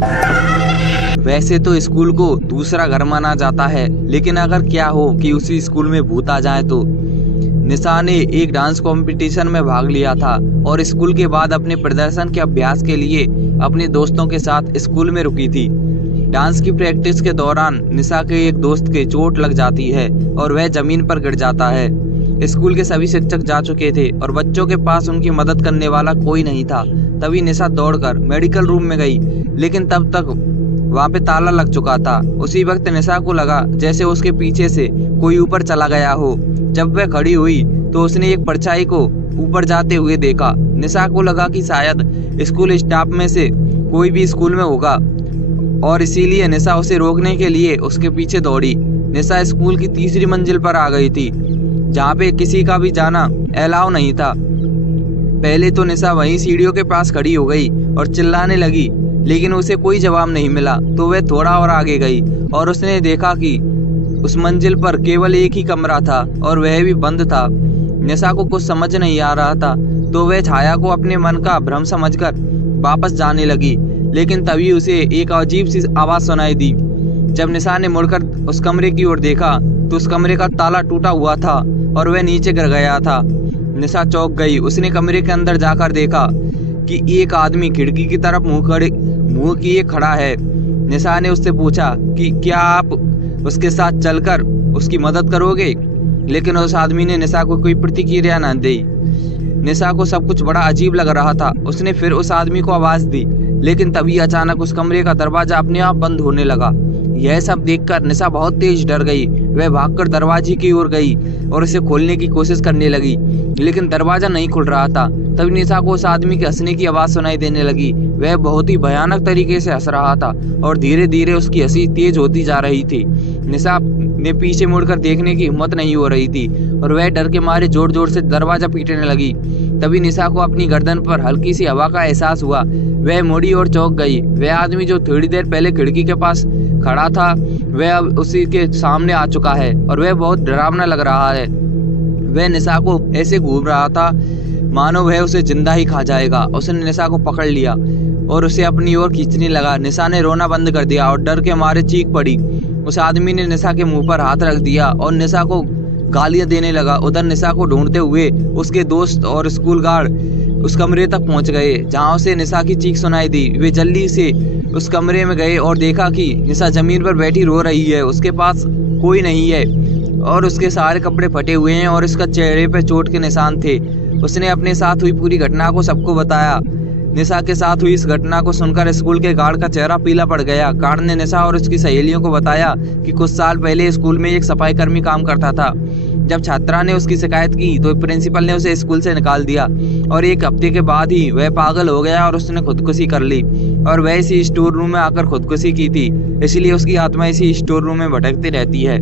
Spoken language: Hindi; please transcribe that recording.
वैसे तो स्कूल को दूसरा घर माना जाता है, लेकिन अगर क्या हो कि उसी स्कूल में भूत आ जाए तो। निशा ने एक डांस कंपटीशन में भाग लिया था और स्कूल के बाद अपने प्रदर्शन के अभ्यास के लिए अपने दोस्तों के साथ स्कूल में रुकी थी। डांस की प्रैक्टिस के दौरान निशा के एक दोस्त के चोट लग जाती है और वह जमीन पर गिर जाता है। स्कूल के सभी शिक्षक जा चुके थे और बच्चों के पास उनकी मदद करने वाला कोई नहीं था। तभी निशा दौड़कर मेडिकल रूम में गई, लेकिन तब तक वहाँ पे ताला लग चुका था। उसी वक्त निशा को लगा जैसे उसके पीछे से कोई ऊपर चला गया हो। जब वह खड़ी हुई तो उसने एक परछाई को ऊपर जाते हुए देखा। निशा को लगा कि शायद स्कूल स्टाफ में से कोई भी स्कूल में होगा और इसीलिए निशा उसे रोकने के लिए उसके पीछे दौड़ी। निशा स्कूल की तीसरी मंजिल पर आ गई थी, जहाँ पे किसी का भी जाना अलाउ नहीं था। पहले तो निशा वहीं सीढ़ियों के पास खड़ी हो गई और चिल्लाने लगी, लेकिन उसे कोई जवाब नहीं मिला। तो वह थोड़ा और आगे गई और उसने देखा कि उस मंजिल पर केवल एक ही कमरा था और वह भी बंद था। निशा को कुछ समझ नहीं आ रहा था, तो वह छाया को अपने मन का भ्रम समझकर वापस जाने लगी। लेकिन तभी उसे एक अजीब सी आवाज़ सुनाई दी। जब निशा ने मुड़कर उस कमरे की ओर देखा तो उस कमरे का ताला टूटा हुआ था और वह नीचे गिर गया था। निशा चौंक गई। उसने कमरे के अंदर जाकर देखा कि एक आदमी खिड़की की तरफ मुंह किए खड़ा है। निशा ने उससे पूछा कि क्या आप उसके साथ चलकर उसकी मदद करोगे, लेकिन उस आदमी ने निशा को कोई प्रतिक्रिया न दी। निशा को सब कुछ बड़ा अजीब लग रहा था। उसने फिर उस आदमी को आवाज़ दी, लेकिन तभी अचानक उस कमरे का दरवाजा अपने आप बंद होने लगा। यह सब देखकर निशा बहुत तेज डर गई। वह भागकर दरवाजे की ओर गई और उसे खोलने की कोशिश करने लगी, लेकिन दरवाजा नहीं खुल रहा था। तभी निशा को उस आदमी के हंसने की आवाज़ सुनाई देने लगी। वह बहुत ही भयानक तरीके से हंस रहा था और धीरे धीरे उसकी हंसी तेज होती जा रही थी। निशा ने पीछे मुड़कर देखने की हिम्मत नहीं हो रही थी और वह डर के मारे जोर जोर से दरवाजा पीटने लगी। तभी निशा को अपनी गर्दन पर हल्की सी हवा का एहसास हुआ। वह मुड़ी और चौंक गई। वह आदमी जो थोड़ी देर पहले खिड़की के पास खड़ा था, वह अब उसी के सामने आ चुका है और वह बहुत डरावना लग रहा है। वह निशा को ऐसे घूम रहा था मानो वह उसे जिंदा ही खा जाएगा। उसने निशा को पकड़ लिया और उसे अपनी ओर खींचने लगा। निशा ने रोना बंद कर दिया और डर के मारे चीख पड़ी। उस आदमी ने निशा के मुंह पर हाथ रख दिया और निशा को गालियां देने लगा। उधर निशा को ढूंढते हुए उसके दोस्त और स्कूल गार्ड उस कमरे तक पहुंच गए जहां उसे निशा की चीख सुनाई दी। वे जल्दी से उस कमरे में गए और देखा कि निशा जमीन पर बैठी रो रही है। उसके पास कोई नहीं है और उसके सारे कपड़े फटे हुए हैं और इसका चेहरे पे चोट के निशान थे। उसने अपने साथ हुई पूरी घटना को सबको बताया। निशा के साथ हुई इस घटना को सुनकर स्कूल के गार्ड का चेहरा पीला पड़ गया। गार्ड ने निशा और उसकी सहेलियों को बताया कि कुछ साल पहले स्कूल में एक सफाई कर्मी काम करता था। जब छात्रा ने उसकी शिकायत की तो प्रिंसिपल ने उसे स्कूल से निकाल दिया और एक हफ्ते के बाद ही वह पागल हो गया और उसने खुदकुशी कर ली और वह इसी स्टोर रूम में आकर खुदकुशी की थी। इसलिए उसकी आत्मा इसी स्टोर रूम में भटकती रहती है।